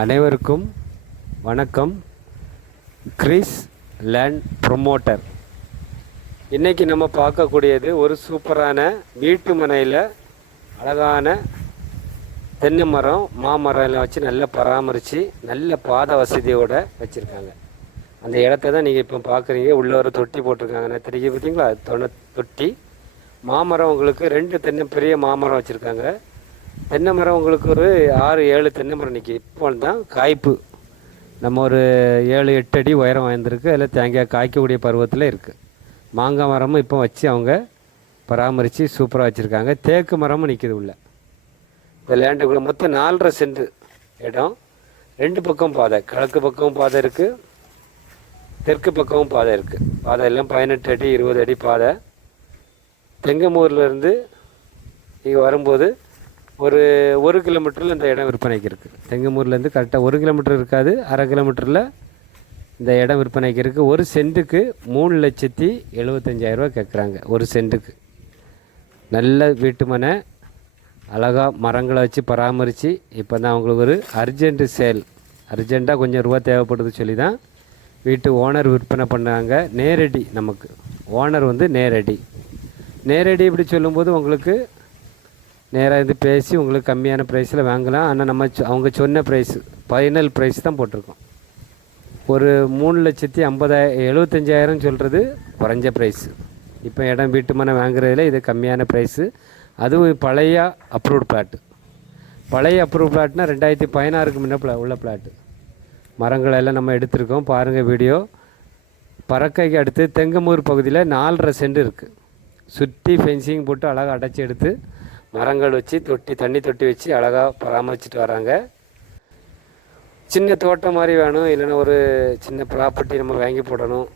அனைவருக்கும் வணக்கம். Chris land promoter இன்றைக்கி நம்ம பார்க்கக்கூடியது ஒரு சூப்பரான வீட்டு மனையில் அழகான தென்னை மரம் மாமரம் எல்லாம் வச்சு நல்லா பராமரித்து நல்ல பாத வசதியோடு வச்சுருக்காங்க. அந்த இடத்த தான் நீங்கள் இப்போ பார்க்குறீங்க உள்ளே ஒரு தொட்டி போட்டிருக்காங்க. நான் பார்த்தீங்களா தொண்ண தொட்டி. மாமரம் உங்களுக்கு ரெண்டு தென்னை பெரிய மாமரம் வச்சுருக்காங்க. தென்னை மரம் உங்களுக்கு ஒரு ஆறு ஏழு தென்னை மரம் நிற்கி இப்போ தான் காய்ப்பு. நம்ம ஒரு ஏழு எட்டு அடி உயரம் வாய்ந்திருக்கு. அதில் தேங்காய் காய்க்கக்கூடிய பருவத்தில் இருக்குது மாங்காய் மரமும் இப்போ வச்சு அவங்க பராமரித்து சூப்பராக வச்சுருக்காங்க. தேக்கு மரமும் நிற்கிது உள்ள. இந்த லேண்டுக்குள்ளே மொத்தம் நாலரை சென்ட் இடம். ரெண்டு பக்கம் பாதை. கிழக்கு பக்கமும் பாதை இருக்குது தெற்கு பக்கமும் பாதை இருக்குது பாதை எல்லாம் பதினெட்டு அடி இருபது அடி பாதை. தெங்கமூர்லேருந்து இங்கே வரும்போது ஒரு ஒரு கிலோமீட்டரில் இந்த இடம் விற்பனைக்கு இருக்குது தெங்கமூர்லேருந்து கரெக்டாக ஒரு கிலோமீட்டர் இருக்காது அரை கிலோமீட்டரில் இந்த இடம் விற்பனைக்கு இருக்குது ஒரு சென்ட்டுக்கு மூணு லட்சத்தி எழுபத்தஞ்சாயிரரூவா கேட்குறாங்க ஒரு சென்ட்டுக்கு. நல்ல வீட்டு மனை அழகாக மரங்களை வச்சு பராமரித்து இப்போ தான் அவங்களுக்கு ஒரு அர்ஜென்ட்டு சேல் அர்ஜெண்ட்டாக கொஞ்சம் ரூபா தேவைப்படுது சொல்லி தான் வீட்டு ஓனர் விற்பனை பண்ணாங்க நேரடி நமக்கு. ஓனர் வந்து நேரடி. நேரடி இப்படி சொல்லும்போது உங்களுக்கு நேராக இருந்து பேசி உங்களுக்கு கம்மியான ப்ரைஸில் வாங்கலாம். ஆனால் நம்ம அவங்க சொன்ன ப்ரைஸ் ஃபைனல் ப்ரைஸ் தான் போட்டிருக்கோம். ஒரு மூணு லட்சத்தி ஐம்பதாயிரம் எழுபத்தஞ்சாயிரம் சொல்கிறது குறைஞ்ச ப்ரைஸு இப்போ இடம் வீட்டு மனை வாங்குறதுல இது கம்மியான ப்ரைஸு அதுவும் பழைய அப்ரூவ்ட் பிளாட்டு பழைய அப்ரூவ் பிளாட்னா ரெண்டாயிரத்தி பதினாறுக்கு முன்ன உள்ள பிளாட்டு மரங்கள் எல்லாம் நம்ம எடுத்திருக்கோம். பாருங்கள் வீடியோ பறக்கைக்கு அடுத்து தெங்கமூர் பகுதியில் நாலரை சென்ட் இருக்குது சுற்றி ஃபென்சிங் போட்டு அழகாக அடைச்சி எடுத்து மரங்கள் வச்சு தொட்டி தண்ணி தொட்டி வச்சு அழகாக பராமரிச்சுட்டு வராங்க. சின்ன தோட்டம் மாதிரி வேணும். இல்லைன்னா ஒரு சின்ன ப்ராப்பர்ட்டி நம்ம வாங்கி போடணும்.